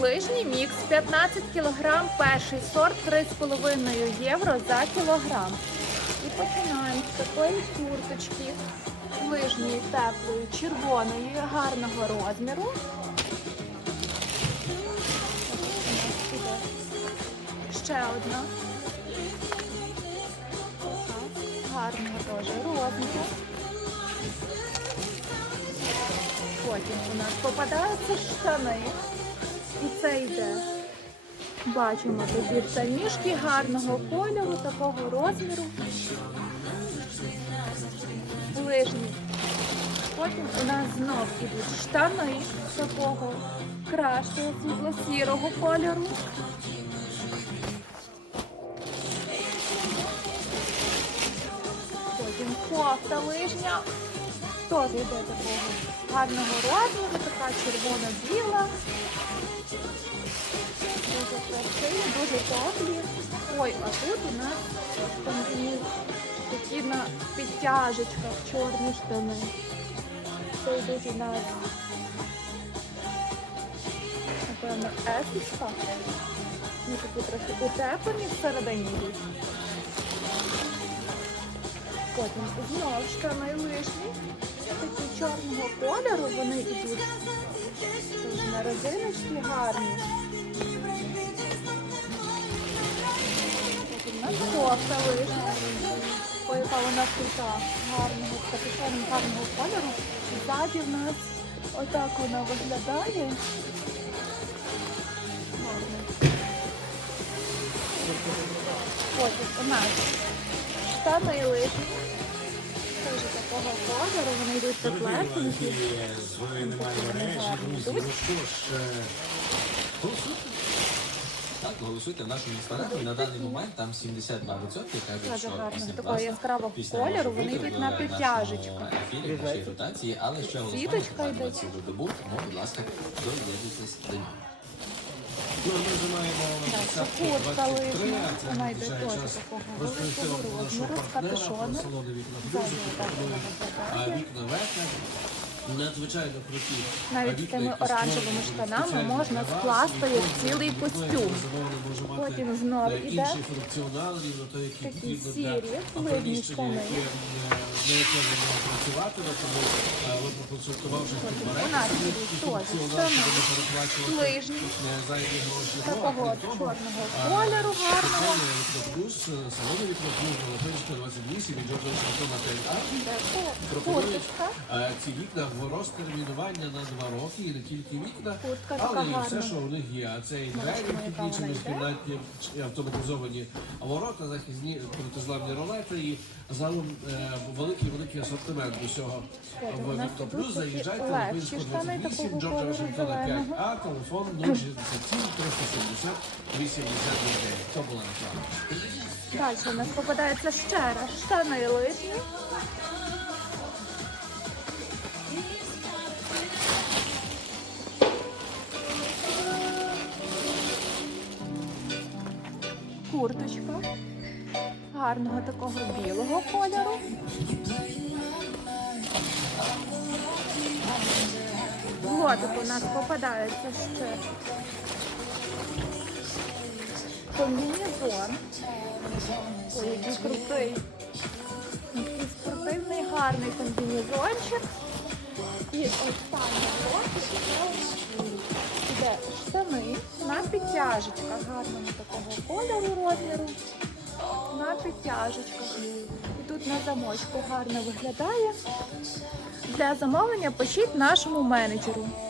Лижній мікс 15 кг, перший сорт 3,5 євро за кілограм. І починаємо з такої курточки лижньої, теплої, червоної, гарного розміру. Ще одна. Гарного теж розміру. Потім у нас попадаються штани. І це йде. Бачимо добір та ніжки гарного кольору, такого розміру. Лижні. Потім у нас знов ідуть штани такого кращого світло-сірого кольору. Потім кофта лижня. Теж йде такого гарного розміру, така червона-біла. Дуже красиві, дуже теплі. Ой, а тут у нас комбіні такі на підтяжечках чорні штани. Це йдуть у напевно, есочка. Вони такі трохи утеплені всередині йдуть. Потім знову штани лишні. Такі чорного кольору вони йдуть. Тож на резиночки гарні. У нас кофта лишня. Ой, яка вона крута. Гарного, з капюшоном гарного кольору. Ззаді в нас отак вона виглядає. Потім у нас штани лишні. Теж такого кольору, вони йдуть теплесенькі. Ну е, голосуйте. Так, голосуйте в нашому інстаграмі. На даний момент там 72% кажуть, Дуже що гарно. пісня Такого яскравого пісня кольору, може вони бути йдуть в на нашому підтяжечках. ефірі, в нашій ротації, але ще голосування триватиме йде. цілу добу, тому, будь ласка, доєднуйтесь до нього. Це Вона йде теж такого великого розміру, з капюшоном. Друзі, отак вона виглядає. Надзвичайно круті. Навіть з тими оранжевими штанами можна скласти як цілий костюм. Потім знов е, іде інший функціонал, рівно той, який такі потрібно сірі, для видні приміщення, штани. яке, е, на яке ви не працюватиме, тому е, ви проконсультувавши з у нас собі ідуть теж функціонал, щоб не переплачувати лижні. е, зайві гроші. Ну, а Такого крім того, чорного е, кольору гарного. е, «Електроплюс», 28 і Джорджа Вашингтона 3А Де пропонують е, ці вікна в розтермінування на два роки, і не тільки вікна, Куртка але така і все, гарна. що в них є. А це і двері, яка вона підключені йде. автоматизовані ворота, захисні протизламні ролети і загалом е, великий-великий асортимент усього в у ідуть Заїжджайте такі на легші штани 28, такого Джорджа кольору Вашингтона зеленого. 5А, телефон 067 370 89. То була реклама. Далі у нас попадається ще раз штани лишні. Курточка гарного такого білого кольору. Лотик у нас попадається ще комбінезон. Ой, який крутий. Такий спортивний, гарний комбінезончик. І лотик на гарного такого кольору розміру. На підтяжечках. І тут на замочку гарно виглядає. Для замовлення пишіть нашому менеджеру.